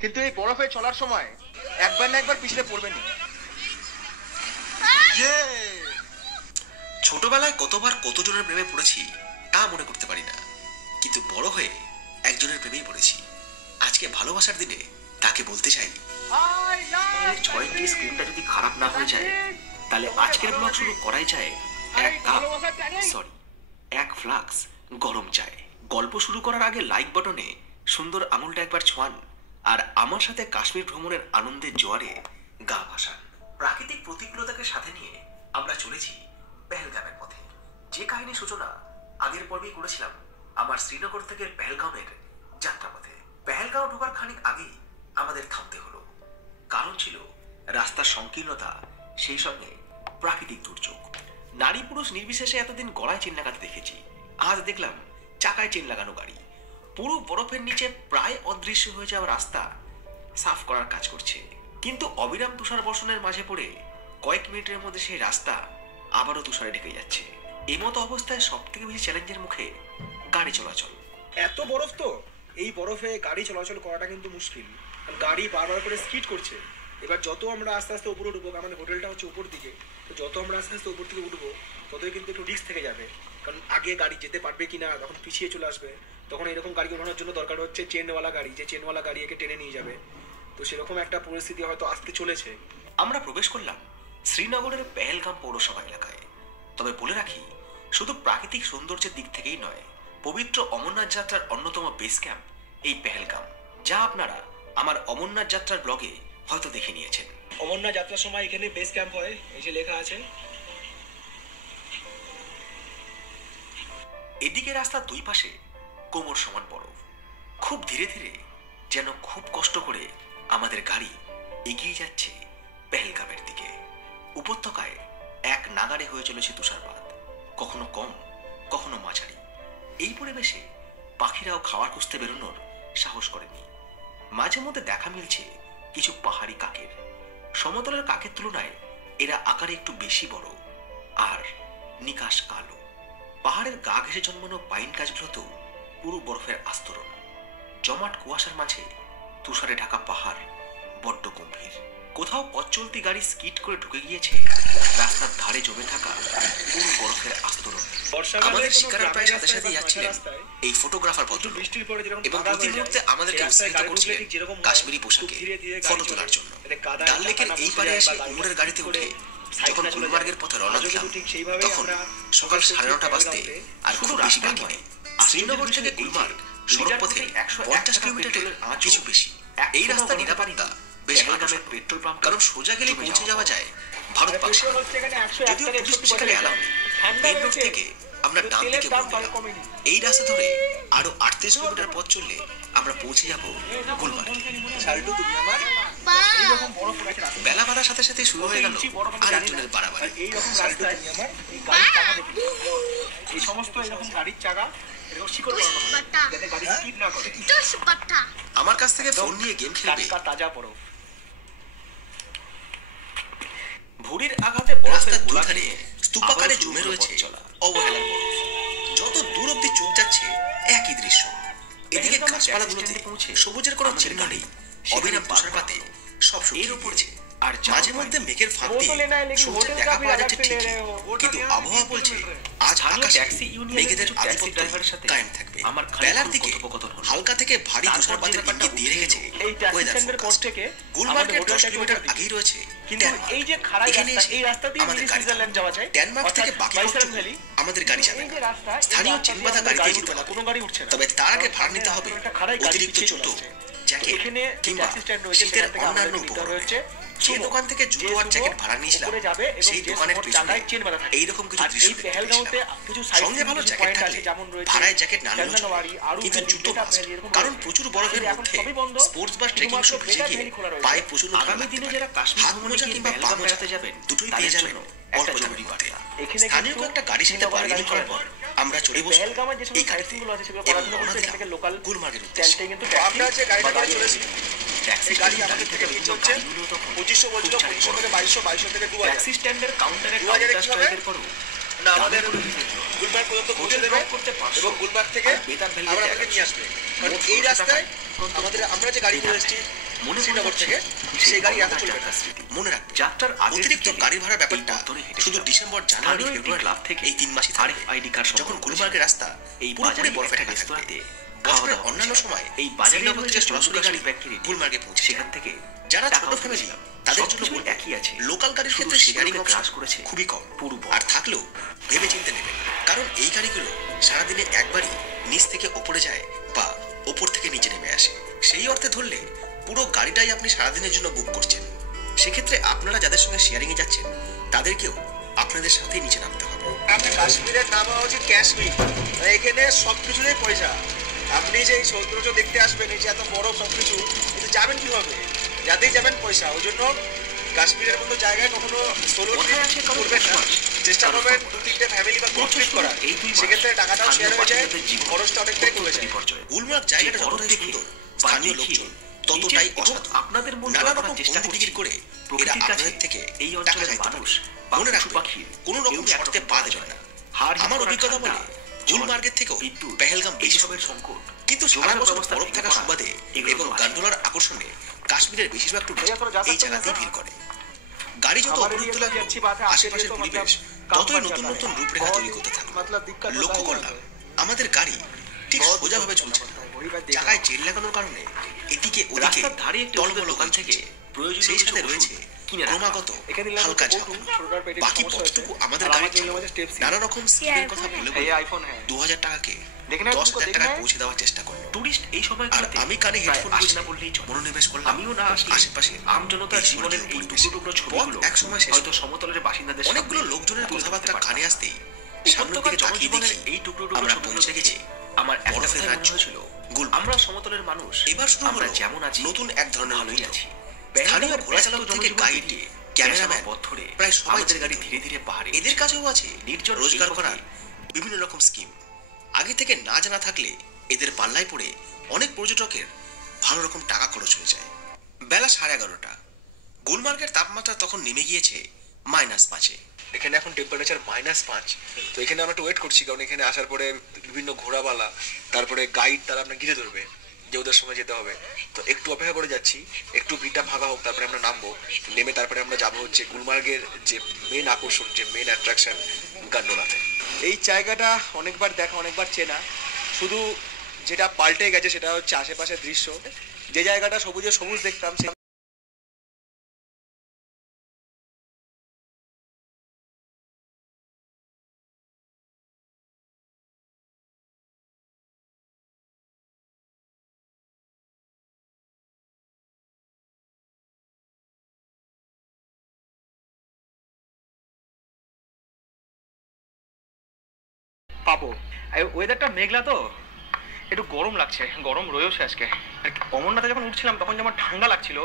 কিন্তু এই বরফে চলার সময় একবার না একবার পিছলে পড়বেনি। ছোটবেলায় কতবার কতজনের প্রেমে পড়েছি তা মনে করতে পারি না, কিন্তু বড় হয়ে একজনের প্রেমেই পড়েছি। আজকে ভালোবাসার দিনে তাকে বলতে চাই, 6টি স্ক্রিনটা যদি খারাপ না হয়ে যায় তাহলে আজকের ব্লগ শুরু করাই যায় এক ফ্লাক্স গরম চায়। গল্প শুরু করার আগে লাইক বাটনে সুন্দর আঙুলটা একবার ছোঁয়ান আর আমার সাথে কাশ্মীর ভ্রমণের আনন্দের জোয়ারে গা ভাসান। প্রাকৃতিক প্রতিকূলতাকে সাথে নিয়ে আমরা চলেছি পেহেলগামের পথে। যে কাহিনী সূচনা আগের পর্বেই করেছিলাম আমার শ্রীনগর থেকে পেহেলগামের যাত্রাপথে। পেহেলগাঁও ঢোকার খানিক আগেই আমাদের থামতে হলো, কারণ ছিল রাস্তার সংকীর্ণতা, সেই সঙ্গে প্রাকৃতিক দুর্যোগ। নারী পুরুষ নির্বিশেষে এতদিন গলায় চেন লাগাতে দেখেছি, আজ দেখলাম চাকায় চেন লাগানো গাড়ি। পুরো বরফের নিচে প্রায় অদৃশ্য হয়ে যাওয়া রাস্তা সাফ করার কাজ করছে, কিন্তু অবিরাম তুষার বর্ষণের মাঝে পড়ে কয়েক মিনিটের মধ্যে সেই রাস্তা আবারও তুষারে ঢেকে যাচ্ছে। এমতো অবস্থায় সব থেকে বেশি চ্যালেঞ্জের মুখে গাড়ি চলাচল। এত বরফ তো এই বরফে গাড়ি চলাচল করাটা কিন্তু মুশকিল, গাড়ি বারবার করে স্কিড করছে। এবার যত আমরা আস্তে আস্তে উপরে উঠবো, আমাদের হোটেলটা হচ্ছে উপর দিকে, তো যত আমরা আস্তে আস্তে উপর থেকে উঠবো ততই কিন্তু একটু রিস্ক থেকে যাবে, কারণ আগে গাড়ি যেতে পারবে কিনা, তখন পিছিয়ে চলে আসবে। তখন এরকম গাড়ি ওঠানোর জন্য দরকার হচ্ছে চেনওয়ালা গাড়ি, যে চেনওয়ালা গাড়ি একে টেনে নিয়ে যাবে। তো সেরকম একটা পরিস্থিতি হয়তো আসতে চলেছে। আমরা প্রবেশ করলাম শ্রীনগরের পেহেলগাম পৌরসভা এলাকায়। তবে বলে রাখি, শুধু প্রাকৃতিক সৌন্দর্যের দিক থেকেই নয়, পবিত্র অমরনাথ যাত্রার অন্যতম বেস ক্যাম্প এই পেহেলগাম, যা আপনারা আমার অমরনাথ যাত্রার ব্লগে হয়তো দেখে নিয়েছেন। অমরনাথ যাত্রার সময় এখানে বেস ক্যাম্প হয়, এই যে লেখা আছে। এদিকে রাস্তার দুই পাশে কোমর সমান বরফ। খুব ধীরে ধীরে, যেন খুব কষ্ট করে আমাদের গাড়ি এগিয়ে যাচ্ছে পেহেলগামের দিকে। উপত্যকায় এক নাগাড়ে হয়ে চলেছে তুষারপাত, কখনো কম কখনো মাঝারি। এই পরিবেশে পাখিরাও খাবার খুঁজতে বেরোনোর সাহস করেনি। মাঝে মধ্যে দেখা মিলছে কিছু পাহাড়ি কাকের। সমতলের কাকের তুলনায় এরা আকারে একটু বেশি বড় আর নিকাশ কালো। পাহাড়ের গা ঘেঁষে জন্মানো পাইন গাছগুলোতেও পুরো বরফের আস্তরণ। জমাট কুয়াশার মাঝে তুষারে ঢাকা পাহাড় বড্ড গম্ভীর। কোথাও পথ চলতি গাড়ি স্কিড করে ঢুকে গিয়েছে রাস্তার ধারে জমে থাকা পুরো বরফের আস্তরণ। আমাদের শিকারের প্রায় সাথে সাথে যাচ্ছিলেন এই ফটোগ্রাফার ভদ্রলোক, এবং প্রতি মুহূর্তে আমাদেরকে উৎসাহিত করছিলেন কাশ্মীরি পোশাকে ফটো তোলার জন্য। ডাল লেকের এই পারে এসে উমরের গাড়িতে উঠে যখন গুলমার্গের পথে রওনা দিলাম, তখন সকাল 9:30 বাজতে আর খুব বেশি বাকি নেই। শ্রীনগর থেকে গুলমার্গ সড়ক পথে 50 কিলোমিটারের কিছু বেশি। এই রাস্তা নিরাপত্তা বেশ আগামের পেট্রোল পাম্প, কারণ সোজা গেলে পৌঁছে যাওয়া যায় ভারত পাক। যদিও পুলিশ সেখানে এলাও, মেন রোড থেকে আমরা ডান দিকে বললাম। এই রাস্তা ধরে আরো 38 কিলোমিটার পথ চললে আমরা পৌঁছে যাব গুলমার্গে। বেলা বাড়ার সাথে সাথে শুরু হয়ে গেল আর একজনের বাড়াবাড়ি। এই সমস্ত এরকম গাড়ির চাকা আমার কাছ থেকে ফোন নিয়ে গেম খেলবে। তাজা বরফ, ভুড়ির আঘাতে রাস্তার দুধারে স্তূপাকারে জমে রয়েছে অবহেলার বরফ। যত দূর অব্দি চোখ যাচ্ছে একই দৃশ্য। এদিকে গাছপালাগুলোতে সবুজের কোনো চিহ্ন নেই। অবিরাম তুষারপাতে সব শুকিয়ে পড়েছে, আর মাঝে মধ্যে মেঘের ফাঁক দিয়ে সূর্যের দেখা পাওয়া যাচ্ছে ঠিকই, কিন্তু আবহাওয়া বলছে আজ আকাশে মেঘেদের আধিপত্য কায়েম থাকবে। বেলার দিকে হালকা থেকে ভারী তুষারপাতের ইঙ্গিত দিয়ে রেখেছে ওয়েদার ফোরকাস্ট। গুলমার্গের 10 কিলোমিটার আগেই রয়েছে এখানে আমাদের গাড়ি ডেনমার্ক থেকে বাকি আমাদের গাড়ি যাবে। স্থানীয় চেনবাধা গাড়িতে যেতে হবে, তবে তার আগে ভাড়া নিতে হবে অতিরিক্ত জুতো, জ্যাকেট কিংবা শীতের অন্যান্য উপকরণ। যে দোকান থেকে জুতো আর জ্যাকেট ভাড়া নিয়েছিলাম, সেই দোকানের পিছনে এইরকম কিছু দৃশ্য সঙ্গে ভালো জ্যাকেট থাকলে ভাড়ায় জ্যাকেট না নিলেও চলে, কিন্তু জুতো মাস্ট, কারণ প্রচুর বরফের মধ্যে স্পোর্টস বা ট্রেকিং শু ভিজে গিয়ে পায়ে প্রচুর নোংরা লাগতে পারে। হাত মোজা কিংবা পা মোজা দুটোই পেয়ে যাবেন অল্প দামের মধ্যে। স্থানীয় একটা গাড়ির সাথে বার্গেনিং করার পর আমরা চলে বসলাম এই গাড়িতে এবং রওনা দিলাম গুলমার্গের উদ্দেশ্যে। আমরা যে গাড়িটা করে চলেছি, ট্যাক্সি গাড়ি আমাদের থেকে নিয়ে চলছে 2500 বলছিল, 2500 থেকে 2200, 2200 থেকে 2000। ট্যাক্সি স্ট্যান্ডের কাউন্টারে না আমাদের গুলমার্গ পর্যন্ত পৌঁছে দেবে এবং গুলমার্গ থেকে আবার আমাকে নিয়ে আসবে। কারণ এই রাস্তায় আমরা যে গাড়ি করে এসেছি মনে শ্রীনগর থেকে সেই গাড়ি এত চলবে না। মনে রাখবেন, যাত্রার অতিরিক্ত গাড়ি ভাড়ার ব্যাপারটা শুধু ডিসেম্বর, জানুয়ারি, ফেব্রুয়ারি ক্লাব থেকে এই 3 মাসই থাকবে। আইডি কার্ড যখন গুলমার্গের রাস্তা এই পুরোপুরি বরফে ঢাকা রেস্তোরাঁতে থাকবে। বছরের অন্যান্য সময় এই বাজারে শ্রীনগর থেকে সরাসরি গাড়ি গুলমার্গে পৌঁছে সেখান থেকে যারা ছোট ফ্যামিলি তাদের জন্য একই আছে। লোকাল গাড়ির ক্ষেত্রে শেয়ারিং অপশন করেছে খুবই কম, পুরো আর থাকলেও ভেবে চিন্তে নেবেন, কারণ এই গাড়িগুলো সারাদিনে একবারই নিচ থেকে ওপরে যায় বা ওপর থেকে নিচে নেমে আসে। সেই অর্থে ধরলে পুরো গাড়িটাই আপনি সারাদিনের জন্য বুক করছেন। সেক্ষেত্রে আপনারা যাদের সঙ্গে শেয়ারিং এ যাচ্ছেন তাদেরকেও আপনাদের সাথে নিচে নামতে হবে। আপনি কাশ্মীরের নাম হচ্ছে কাশ্মীর, এখানে সবকিছুরই পয়সা। আপনি যে এই সৌন্দর্য দেখতে আসবেন, এই যে এত বড় সবকিছু, কিন্তু যাবেন কিভাবে? যাতেই যাবেন পয়সা। ওই জন্য কাশ্মীরের মতো জায়গায় কখনো সোলো ট্রিপ করবেন না, চেষ্টা করবেন 2-3টে ফ্যামিলি বা গ্রুপ ট্রিপ করার। সেক্ষেত্রে টাকাটাও শেয়ার হয়ে যায়, খরচটা অনেকটাই কমে যায়। গুলমার্গ জায়গাটা যতটাই সুন্দর, স্থানীয় লোকজন ততটাই অসাধারণ। আপনাদের নানা রকম চেষ্টা বিক্রি করে এরা আপনাদের থেকে এই টাকা অঞ্চলের চাইতে মানুষ পারে। মনে রাখবেন, কোনো রকম শর্তে পা দেবেন না। আমার অভিজ্ঞতা বলে গুলমার্গের থেকেও পেহেলগাম বেশি সবের সংকট, কিন্তু সারা বছর বরফ থাকা সুবাদে এবং গান্ডোলার আকর্ষণে কাশ্মীরের বেশিরভাগ টুরিস্ট এই জায়গাতেই ভিড় করে। গাড়ি যত অবরুদ্ধ লাগলো, আশেপাশের পরিবেশ ততই নতুন নতুন রূপরেখা তৈরি করতে থাকলো। লক্ষ্য করলাম আমাদের গাড়ি ঠিক সোজাভাবে চলছে না। চাকায় জেল লাগানোর কারণে এদিকে ওদিকে টলমল হয়ে থেকে সেই সাথে রয়েছে ক্রমাগত হালকা ঝাঁকুনি। বাকি পথটুকু আমাদের গাড়ি নানা রকম স্কিমের কথা বলে 2000 টাকাকে 10,000 টাকায় পৌঁছে দেওয়ার চেষ্টা করলো টুরিস্ট এই সময়। আর আমি কানে হেডফোন আসে না বললেই চলে। মনোনিবেশ করলাম আমিও না আসলে আশেপাশে আমজনতার জীবনের এই টুকরো টুকরো ছবিগুলো এক সময় শেষ হয়তো সমতলের বাসিন্দাদের অনেকগুলো লোকজনের কথাবার্তা কানে আসতেই সামনের দিকে তাকিয়ে দেখি এই টুকরো টুকরো আমরা ছবিগুলো পৌঁছে গেছি আমার বরফের রাজ্য ছিল। গুলমার্গ। আমরা সমতলের মানুষ, এবার শুরু আমরা হলো যেমন আছি নতুন এক ধরনের ভালোই অনুভূতি। আছি। স্থানীয় ঘোড়া চালক থেকে গাইড, ক্যামেরাম্যান ধরে প্রায় সবাই আমাদের গাড়ি চিন্তিত। ধীরে ধীরে পাহাড়ে এদের কাছেও আছে নির্জন রোজগার এই করার পথে বিভিন্ন রকম স্কিম। আগে থেকে না জানা থাকলে এদের পাল্লায় পড়ে অনেক পর্যটকের ভালো রকম টাকা খরচ হয়ে যায়। বেলা 11:30। গুলমার্গের তাপমাত্রা তখন নেমে গিয়েছে -5-এ। এখানে এখন টেম্পারেচার -5। তো এখানে আমরা একটু ওয়েট করছি, কারণ এখানে আসার পরে বিভিন্ন ঘোড়াওয়ালা, তারপরে গাইড, তারা আপনার ঘিরে ধরবে যে ওদের সঙ্গে যেতে হবে। তো একটু অপেক্ষা করে যাচ্ছি, একটু ভিড়টা ফাঁকা হোক, তারপরে আমরা নামবো। নেমে তারপরে আমরা যাবো হচ্ছে গুলমার্গের যে মেন আকর্ষণ, যে মেন অ্যাট্রাকশন গান্ডোলাতে। এই জায়গাটা অনেকবার দেখা, অনেকবার চেনা, শুধু যেটা পাল্টে গেছে সেটা হচ্ছে আশেপাশের দৃশ্য। যে জায়গাটা সবুজে সবুজ দেখতাম, পাবো। ওয়েদারটা মেঘলা তো একটু গরম লাগছে, গরম রয়েছে আজকে। আর অমরনাথে যখন উঠছিলাম তখন যেমন ঠান্ডা লাগছিল,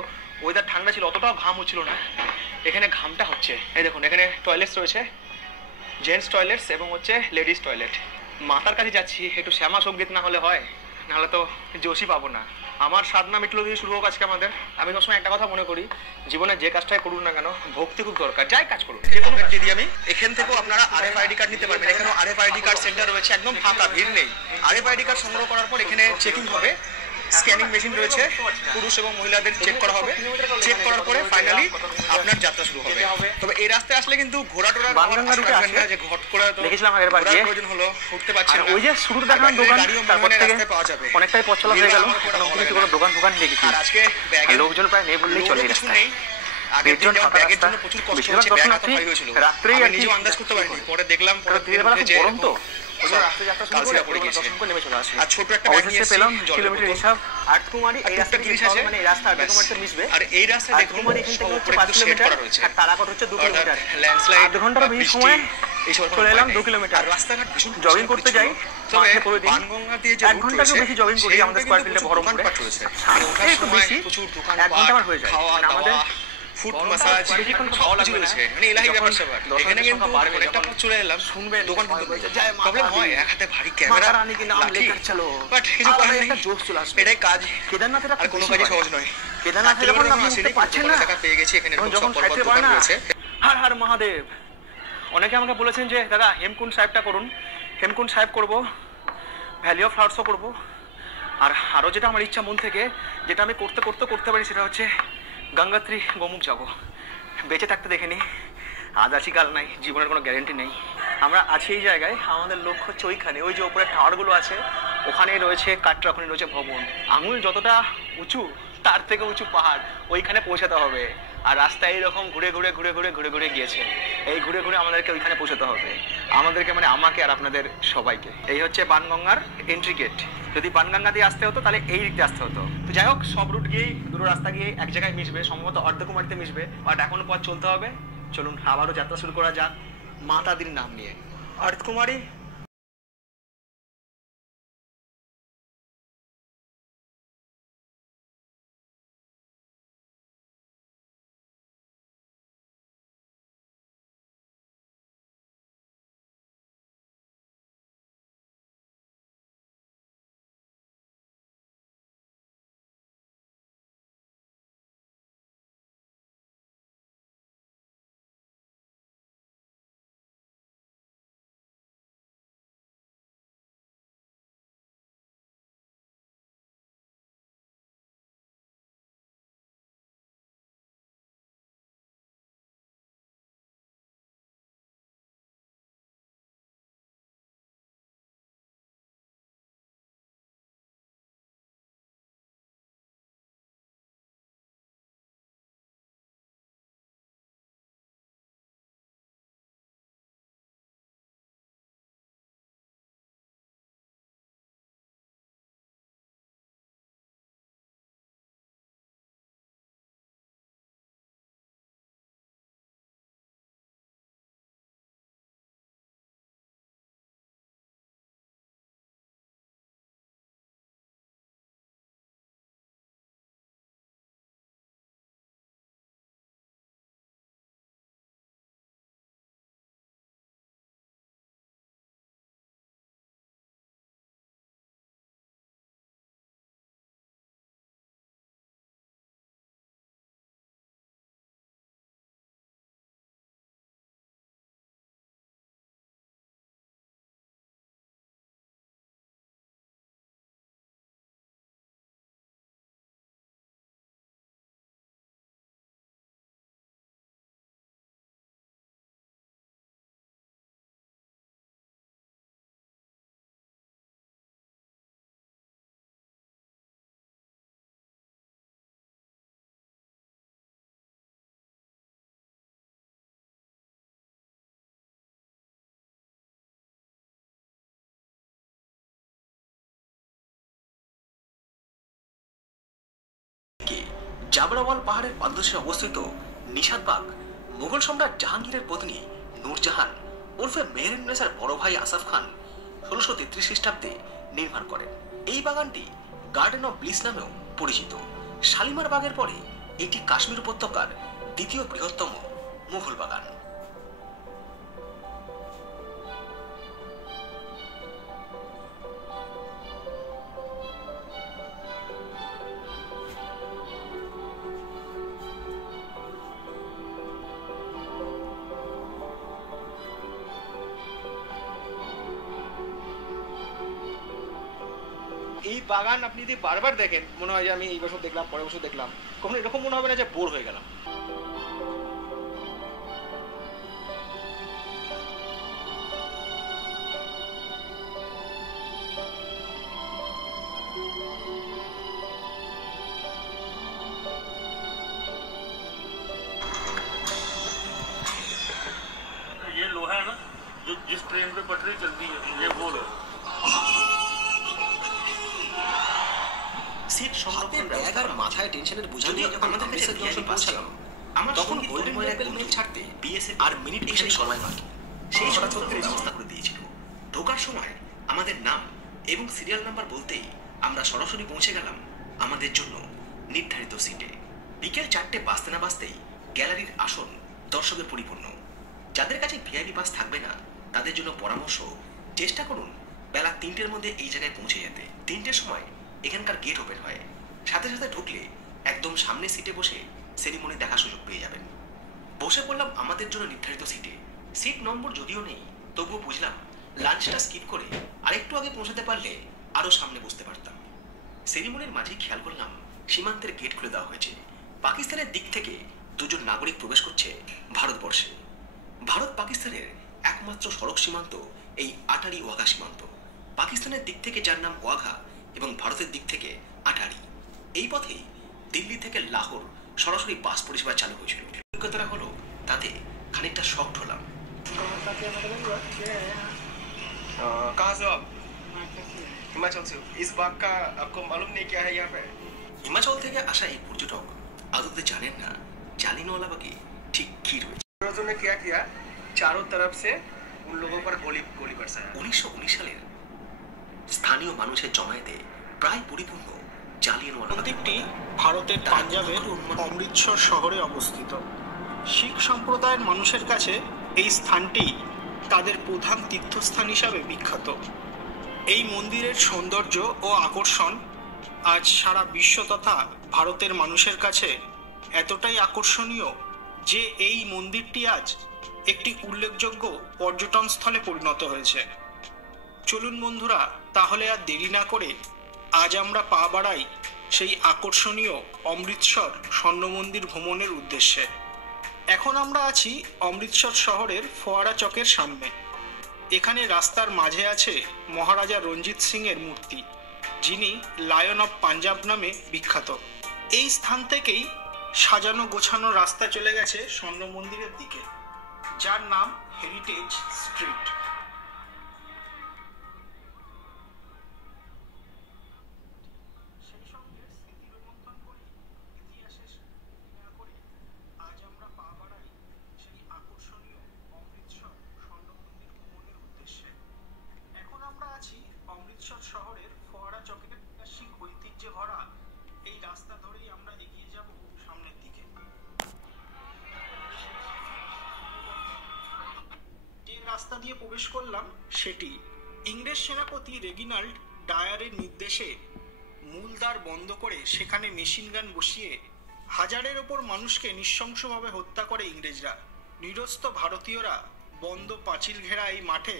ওয়েদার ঠান্ডা ছিল, অতটাও ঘাম হচ্ছিল না। এখানে ঘামটা হচ্ছে। এই দেখুন, এখানে টয়লেটস রয়েছে, জেন্টস টয়লেটস এবং হচ্ছে লেডিস টয়লেট। মাতার কাছে যাচ্ছি, একটু শ্যামা সঙ্গীত না হলে হয়, নাহলে তো জোশই পাবো না। আমার সাধনা মিটলো দিয়ে শুরু হোক আজকে আমাদের। আমি সবসময় একটা কথা মনে করি, জীবনে যে কাজটাই করুন না কেন, ভক্তি খুব দরকার। যাই কাজ করুন, যে কোনো দিদি আমি এখান থেকেও আপনারা আরএফআইডি কার্ড নিতে পারবেন। এখানেও আরএফআইডি কার্ড সেন্টার রয়েছে, একদম ফাঁকা, ভিড় নেই। আরএফআইডি কার্ড সংগ্রহ করার পর এখানে চেকিং হবে, স্ক্যানিং মেশিন রয়েছে, পুরুষ এবং মহিলাদের চেক করা হবে। চেক করার পরে ফাইনালি আপনার যাত্রা শুরু হবে। তবে এই রাস্তায় আসলে কিন্তু ঘোড়া টোড়া বাংলার রুটে আসবে যে ঘট করে তো দেখেছিলাম আগের বার গিয়ে, প্রয়োজন হলো, উঠতে পারছি না। ওই যে শুরুতে দেখালাম দোকান, তারপর থেকে পাওয়া যাবে। অনেকটাই পথ চলা হয়ে গেল, কারণ কিছু কোনো দোকান ফোকান দেখেছি। আর আজকে ব্যাগে লোকজন প্রায় নেই বললেই চলে এই কিছু রাস্তায়। নেই। আগের দিন যখন ব্যাগের জন্য প্রচুর কষ্ট বেশিরভাগ হচ্ছে, ব্যাগ এত দর্শনার্থী ভারী হয়েছিল, রাত্রেই আর আমি কি নিজেও আন্দাজ করতে পারিনি। পরে দেখলাম যে গরম তো কালসিরা পড়ে গেছে। আর ছোট একটা ব্যাগ নিয়ে পেলাম এসেছি, কিলোমিটার হিসাব আটকুমারি। এই রাস্তা জিনিস আছে, আছে, মানে এই রাস্তা আটকুমারিতে মিশবে। আর এই রাস্তায় দেখুন আটকুমারি এখান থেকে হচ্ছে উপরে 5 কিন্তু শেড কিলোমিটার, করা রয়েছে। আর তারাকট হচ্ছে 2 কিলোমিটার। ল্যান্ডস্লাইড, 8 ঘন্টার বেশি সময় চলে এলাম 2 কিলোমিটার। আর রাস্তাঘাট ভীষণ জগিং করতে যাই, তবে মাঠে করে দিই। বানগঙ্গা দিয়ে যে 1 ঘন্টারও বেশি জগিং করি আমাদের স্কয়ার ফিল্ডে বহরমপুরে। ওঠার একটু সময় বেশি, প্রচুর দোকান, 1 ঘন্টা আমার হয়ে যায়। খাওয়া মানে আমাদের দাওয়া, ফুড মাসাজ, বেশিক্ষণ তো খাওয়া ভালো লাগবে রয়েছে। না। মানে এলাহি ব্যাপার যখন স্যাপার। দর্শকের এখানে কিন্তু সংখ্যা বাড়বে, অনেকটা যখন পথ চলে এলাম, শুনবেন, দোকান কিন্তু বলবে, জয় মাতা প্রবলেম হয়, দি। এক হাতে ভারী ক্যামেরা, মাতা রানী কি নাম লেখা চলো। বাট কিছু আলাদা করার নেই, একটা জোশ চলে আসবে। এটাই কাজ। কেদারনাথের আর কোনো কাজই সহজ নয়। কেদারনাথে যখন আপনি উঠতে পারছেন না, টাকা পেয়ে গেছি, এখানে তখন সব যখন পরপর সাইডে দোকান পারে না, রয়েছে। হর হর মহাদেব। অনেকে আমাকে বলেছেন যে দাদা হেমকুন্ড সাহেবটা করুন। হেমকুন্ড সাহেব করবো, ভ্যালি অফ ফ্লাওয়ার্সও করবো, আর আরও যেটা আমার ইচ্ছা মন থেকে, যেটা আমি করতে পারি, সেটা হচ্ছে গঙ্গোত্রী গোমুখ যাব। বেঁচে থাকতে দেখে নি, আজ আছি কাল নাই, জীবনের কোনো গ্যারেন্টি নেই। আমরা আছি এই জায়গায়, আমাদের লক্ষ্য হচ্ছে ওইখানে, ওই যে ওপরে টাওয়ারগুলো আছে ওখানেই রয়েছে কাটরা, ওখানে রয়েছে ভবন। আঙুল যতটা উঁচু তার থেকে উঁচু পাহাড়, ওইখানে পৌঁছাতে হবে। আর রাস্তায় এইরকম ঘুরে ঘুরে গিয়েছে, এই ঘুরে আমাদেরকে ওইখানে পৌঁছাতে হবে। আমাদেরকে মানে আমাকে আর আপনাদের সবাইকে। এই হচ্ছে বানগঙ্গার এন্ট্রি গেট। যদি বানগঙ্গা দিয়ে আসতে হতো তাহলে এই দিক দিয়ে আসতে হতো। তো যাই হোক, সব রুট গিয়েই দুটো রাস্তা গিয়ে এক জায়গায় মিশবে, সম্ভবত অর্ধকুমারীতে মিশবে। বাট এখনো পথ চলতে হবে। চলুন আবারও যাত্রা শুরু করা যাক মাতাদির নাম নিয়ে। অর্ধকুমারী। জাবরাওয়াল পাহাড়ের পাদদেশে অবস্থিত নিশাতবাগ মুঘল সম্রাট জাহাঙ্গীরের পত্নী নূরজাহান ওরফে মেহেরুন্নেসার বড় ভাই আসাফ খান 1633 খ্রিস্টাব্দে নির্মাণ করেন। এই বাগানটি গার্ডেন অফ ব্লিস নামেও পরিচিত। শালিমার বাগের পরে এটি কাশ্মীর উপত্যকার দ্বিতীয় বৃহত্তম মুঘল বাগান। এই বাগান আপনি যদি বারবার দেখেন, মনে হয় যে আমি এই বছর দেখলাম, পরের বছর দেখলাম, কখনো এরকম মনে হবে না যে বোর হয়ে গেলাম। ये लोहा है ना, जो जिस ट्रेन पे पटरी चलती है, ये वो लोहा। সিট হাতে সংরক্ষণ ব্যাগ আর মাথায় টেনশনের বোঝা নিয়ে যখন আমাদের কাছে অমৃতসর জংশন পৌঁছালাম, তখন গোল্ডেন লেভেল মেল ছাড়তে বিএসএফ আর মিনিট এখানে সময় বাকি। সেই সতর্কের ব্যবস্থা করে দিয়েছিল। ঢোকার সময় আমাদের নাম এবং সিরিয়াল নাম্বার বলতেই আমরা সরাসরি পৌঁছে গেলাম আমাদের জন্য নির্ধারিত সিটে। বিকেল 4টে বাজতে না বাজতেই গ্যালারির আসন দর্শকে পরিপূর্ণ। যাদের কাছে ভিআইপি পাস থাকবে না তাদের জন্য পরামর্শ, চেষ্টা করুন বেলা 3টের মধ্যে এই জায়গায় পৌঁছে যেতে। 3টের সময় এখানকার গেট ওপেন হয়। সাথে সাথে ঢুকলে একদম সামনে সিটে বসে সেরিমনি দেখার সুযোগ পেয়ে যাবেন। বসে পড়লাম আমাদের জন্য নির্ধারিত সিটে। সিট নম্বর যদিও নেই, তবুও বুঝলাম লাঞ্চটা স্কিপ করে আরেকটু আগে পৌঁছাতে পারলে আরো সামনে বসতে পারতাম। সেরিমনির মাঝে খেয়াল করলাম সীমান্তের গেট খুলে দেওয়া হয়েছে। পাকিস্তানের দিক থেকে দুজন নাগরিক প্রবেশ করছে ভারতবর্ষে। ভারত পাকিস্তানের একমাত্র সড়ক সীমান্ত এই আটারি ওয়াঘা সীমান্ত। পাকিস্তানের দিক থেকে যার নাম ওয়াঘা এবং ভারতের দিক থেকে আটারি। এই পথেই দিল্লি থেকে লাহোর সরাসরি বাস পরিষেবা চালু হয়েছিল। অভিজ্ঞতাটা হলো তাতে খানিকটা শকড হলাম। कहाँ से हो आप? हिमाचल से हो। इस बाग का आपको मालूम नहीं क्या है यहाँ पे? হিমাচল থেকে আসা এই পর্যটক আদতে জানেন না জালিয়ানওয়ালাবাগে ঠিক কি রয়েছে। अंग्रेजों ने क्या किया? चारों तरफ से उन लोगों पर गोली बरसाया। 1919 সালের স্থানীয় মানুষের জমায়েতে প্রায় পরিপূর্ণ জালিয়ানওয়ালা মন্দিরটি ভারতের পাঞ্জাবের অমৃতসর শহরে অবস্থিত। শিখ সম্প্রদায়ের মানুষের কাছে এই স্থানটি তাদের প্রধান তীর্থস্থান হিসাবে বিখ্যাত। এই মন্দিরের সৌন্দর্য ও আকর্ষণ আজ সারা বিশ্ব তথা ভারতের মানুষের কাছে এতটাই আকর্ষণীয় যে এই মন্দিরটি আজ একটি উল্লেখযোগ্য পর্যটন স্থলে পরিণত হয়েছে। চলুন বন্ধুরা, তাহলে আর দেরি না করে আজ আমরা পা বাড়াই সেই আকর্ষণীয় অমৃতসর স্বর্ণ মন্দির ভ্রমণের উদ্দেশ্যে। এখন আমরা আছি অমৃতসর শহরের ফোয়ারা চকের সামনে। এখানে রাস্তার মাঝে আছে মহারাজা রঞ্জিত সিং এর মূর্তি, যিনি লায়ন অফ পাঞ্জাব নামে বিখ্যাত। এই স্থান থেকেই সাজানো গোছানো রাস্তা চলে গেছে স্বর্ণ মন্দিরের দিকে, যার নাম হেরিটেজ স্ট্রিট। অমৃতসর শহরের ফোয়ারা চকের ঐতিহাসিক ঐতিহ্যে ভরা এই রাস্তা ধরেই আমরা এগিয়ে যাব সামনের দিকে। যে রাস্তা দিয়ে প্রবেশ করলাম সেটি ইংরেজ সেনাপতি রেগিনাল্ড ডায়ারের নির্দেশে মূল দ্বার বন্ধ করে সেখানে মেশিন গান বসিয়ে হাজারের ওপর মানুষকে নৃশংসভাবে হত্যা করে ইংরেজরা। নিরস্ত ভারতীয়রা বন্ধ পাঁচিল ঘেরা এই মাঠে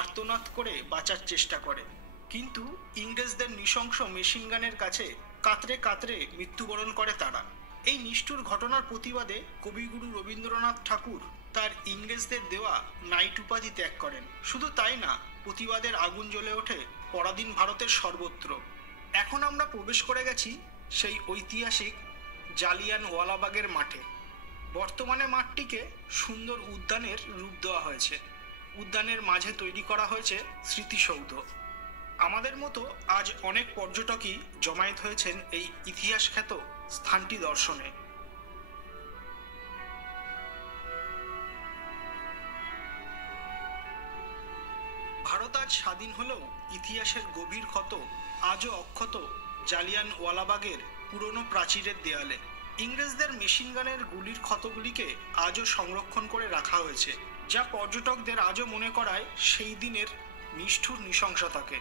আর্তনাদ করে বাঁচার চেষ্টা করে, কিন্তু ইংরেজদের নৃশংস মেশিন গানের কাছে কাতরে কাতরে মৃত্যুবরণ করে তারা। এই নিষ্ঠুর ঘটনার প্রতিবাদে কবিগুরু রবীন্দ্রনাথ ঠাকুর তার ইংরেজদের দেওয়া নাইট উপাধি ত্যাগ করেন। শুধু তাই না, প্রতিবাদের আগুন জ্বলে ওঠে পরাধীন ভারতের সর্বত্র। এখন আমরা প্রবেশ করে গেছি সেই ঐতিহাসিক জালিয়ানওয়ালাবাগের মাঠে। বর্তমানে মাঠটিকে সুন্দর উদ্যানের রূপ দেওয়া হয়েছে। উদ্যানের মাঝে তৈরি করা হয়েছে স্মৃতিসৌধ। আমাদের মতো আজ অনেক পর্যটকই জমায়েত হয়েছেন এই ইতিহাস খ্যাত স্থানটি দর্শনে। ভারত আজ স্বাধীন হলেও ইতিহাসের গভীর ক্ষত আজও অক্ষত জালিয়ানওয়ালাবাগের পুরনো প্রাচীরের দেয়ালে। ইংরেজদের মেশিন গানের গুলির ক্ষতগুলিকে আজও সংরক্ষণ করে রাখা হয়েছে, যা পর্যটকদের আজও মনে করায় সেই দিনের নিষ্ঠুর নৃশংসতাকে।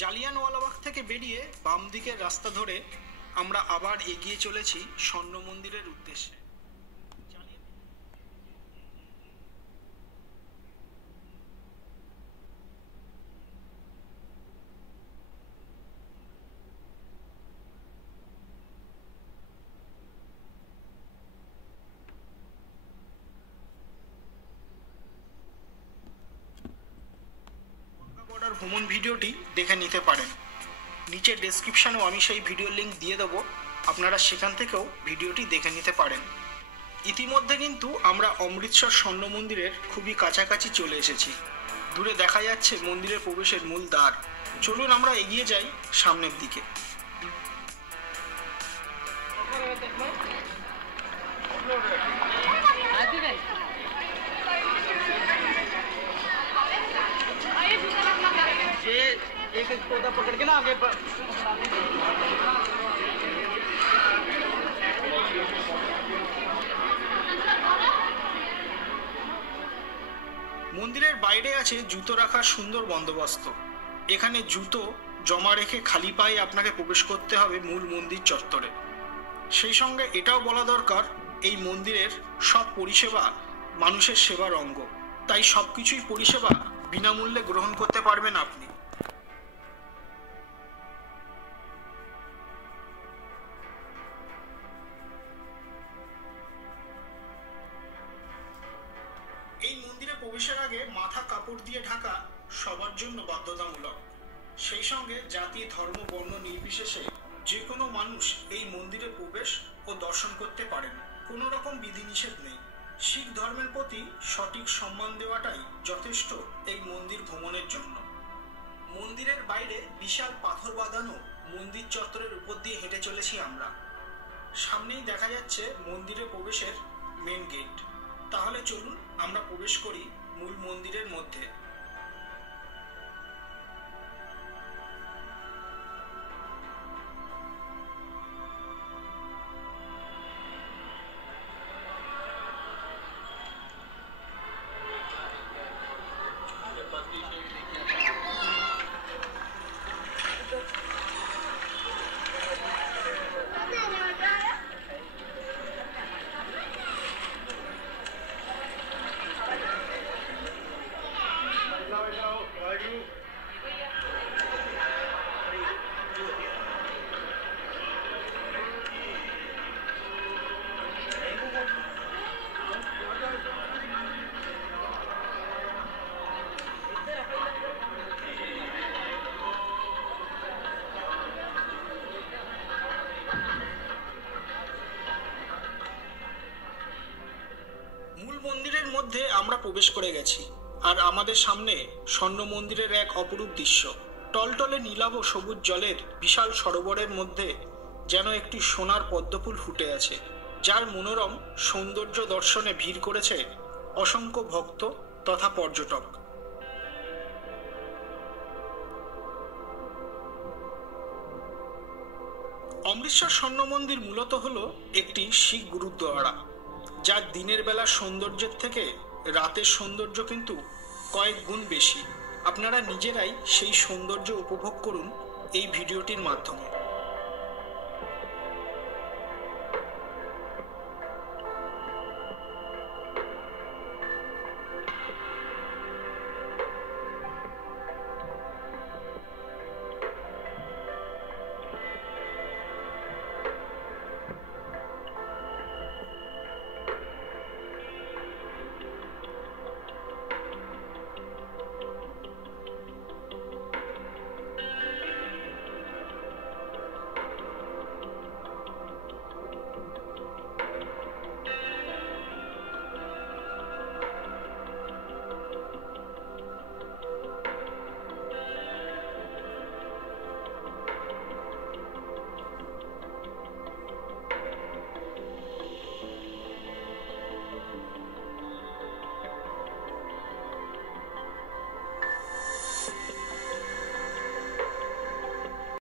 জালিয়ানওয়ালাবাগ থেকে বেরিয়ে বাম দিকের রাস্তা ধরে আমরা আবার এগিয়ে চলেছি স্বর্ণ মন্দিরের উদ্দেশ্যে। ভ্রমণ ভিডিওটি দেখে নিতে পারেন। নিচে ডেসক্রিপশনেও আমি সেই ভিডিওর লিঙ্ক দিয়ে দেবো, আপনারা সেখান থেকেও ভিডিওটি দেখে নিতে পারেন। ইতিমধ্যে কিন্তু আমরা অমৃতসর স্বর্ণ মন্দিরের খুবই কাছাকাছি চলে এসেছি। দূরে দেখা যাচ্ছে মন্দিরের প্রবেশের মূল দ্বার। চলুন আমরা এগিয়ে যাই সামনের দিকে। মন্দিরের বাইরে আছে জুতো রাখার সুন্দর বন্দোবস্ত। এখানে জুতো জমা রেখে খালি পায়ে আপনাকে প্রবেশ করতে হবে মূল মন্দির চত্বরে। সেই সঙ্গে এটাও বলা দরকার, এই মন্দিরের সব পরিষেবা মানুষের সেবার অঙ্গ, তাই সবকিছুই পরিষেবা বিনামূল্যে গ্রহণ করতে পারবেন আপনি। এই মন্দিরে প্রবেশের আগে মাথা কাপড় দিয়ে ঢাকা সবার জন্য বাধ্যতামূলক। সেই সঙ্গে জাতি, ধর্ম, বর্ণ নির্বিশেষে যে কোনো মানুষ এই মন্দিরে প্রবেশ ও দর্শন করতে পারেন, কোনো রকম বিধিনিষেধ নেই। শিখ ধর্মের প্রতি সঠিক সম্মান দেওয়াটাই যথেষ্ট এই মন্দির ভ্রমণের জন্য। মন্দিরের বাইরে বিশাল পাথর বাঁধানো মন্দির চত্বরের উপর দিয়ে হেঁটে চলেছি আমরা। সামনেই দেখা যাচ্ছে মন্দিরে প্রবেশের মেন গেট। তাহলে চলুন আমরা প্রবেশ করি মূল মন্দিরের মধ্যে। মন্দিরের মধ্যে আমরা প্রবেশ করে গেছি, আর আমাদের সামনে স্বর্ণ মন্দিরের এক অপরূপ দৃশ্য। টলটলে নীলাভ সবুজ জলের বিশাল সরোবরের মধ্যে যেন একটি সোনার পদ্মফুল ফুটে আছে, যার মনোরম সৌন্দর্য দর্শনে ভিড় করেছে অসংখ্য ভক্ত তথা পর্যটক। অমৃতসর স্বর্ণ মন্দির মূলত হলো একটি শিখ গুরুদ্বারা, যার দিনের বেলার সৌন্দর্যের থেকে রাতের সৌন্দর্য কিন্তু কয়েক গুণ বেশি। আপনারা নিজেরাই সেই সৌন্দর্য উপভোগ করুন এই ভিডিওটির মাধ্যমে।